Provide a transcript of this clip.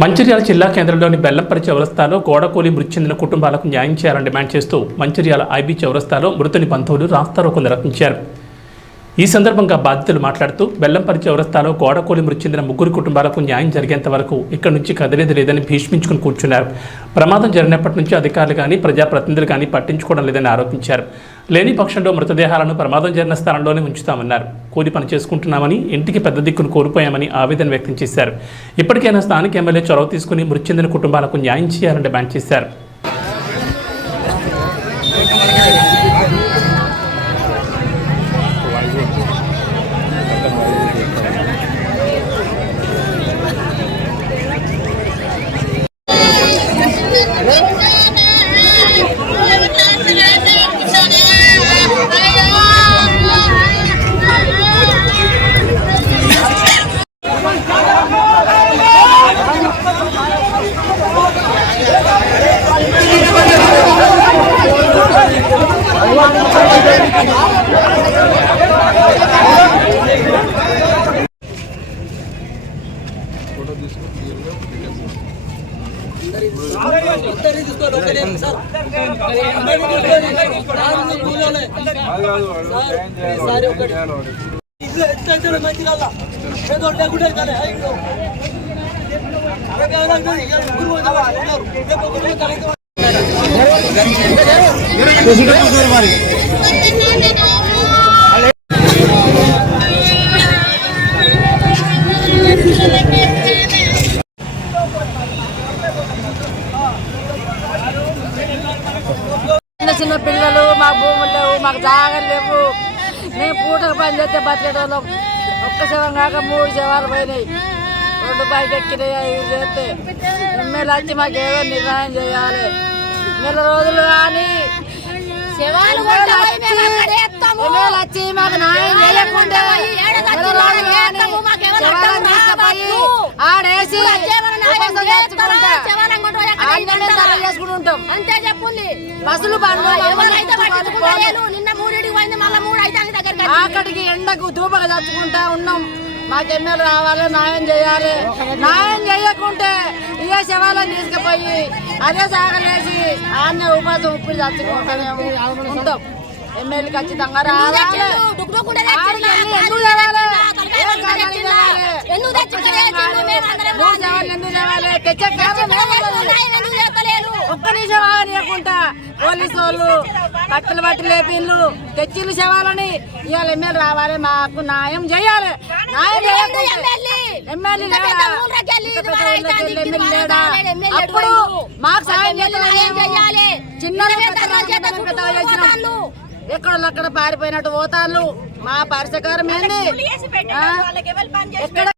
మంచిర్యాల జిల్లా కేంద్రంలోని బెల్లంపల్లి చౌరస్తాలో గోడకూలి మృతి చెందిన కుటుంబాలకు న్యాయం చేయాలని డిమాండ్ చేస్తూ మంచిర్యాల ఐబీ చౌరస్తాలో మృతుని బంధువులు రాస్తారోకో నిర్వహించారు. ఈ సందర్భంగా బాధితులు మాట్లాడుతూ బెల్లంపల్లి చౌరస్తాలో గోడకూలి మృతి చెందిన ముగ్గురు కుటుంబాలకు న్యాయం జరిగేంత వరకు ఇక్కడి నుంచి కదిలేది లేదని భీష్మించుకుని కూర్చున్నారు. ప్రమాదం జరిగినప్పటి నుంచి అధికారులు కానీ ప్రజాప్రతినిధులు కానీ పట్టించుకోవడం లేదని ఆరోపించారు. లేని పక్షంలో మృతదేహాలను ప్రమాదం జరిగిన స్థలంలోనే ఉంచుతామన్నారు. కూలి పని చేసుకుంటున్నామని, ఇంటికి పెద్ద దిక్కును కోల్పోయామని ఆవేదన వ్యక్తం చేశారు. ఇప్పటికైనా స్థానిక ఎమ్మెల్యే చొరవ తీసుకుని మృతి చెందిన కుటుంబాలకు న్యాయం చేయాలని డిమాండ్ చేశారు. చిన్న పిల్లలు, మా భూములు లేవు, మాకు జాగలు లేవు. మేము పూటకు పని చేస్తే బతికేటోళ్ళం. ఒక్క శవం కాక 3 శవాలు పోయినాయి, 2 బైక్ ఎక్కినాయి. ఇవి చేస్తే ఎమ్మెల్యే వచ్చి మాకు ఏదో నిర్ణయం చేయాలి. నెల రోజులు కానీ వచ్చి మాకు న్యాయం చేయకుండా ఆడేసి చేసుకుంటాం. బస్సులు అక్కడికి ఎండకు దూపగా చచ్చుకుంటా ఉన్నాం. మాకు ఎమ్మెల్యే రావాలి, న్యాయం చేయాలి. న్యాయం చేయకుంటే ఇదే శవాలను తీసుకుపోయి అదే సాగలేసి ఆన్నే ఉపాసం ఉప్పుడు చచ్చుకుంటానే ఉంటాం. ఎమ్మెల్యే ఖచ్చితంగా రావాలి. ఒక్క నిమిషం ఆగనీయకుండా పోలీసు వాళ్ళు కట్టలు బట్టి లేపిన్లు తెచ్చిళ్ళు శవాలని. ఇవాళ ఎమ్మెల్యే రావాలి, మాకు న్యాయం చేయాలి. న్యాయం చేయకుండా ఎమ్మెల్యే లేడా అప్పుడు మాకు సాయం చేయాలి. చిన్న ఎక్కడ పారిపోయినట్టు పోతాళ్ళు. మా పరిష్కారం ఏంది? ఎక్కడ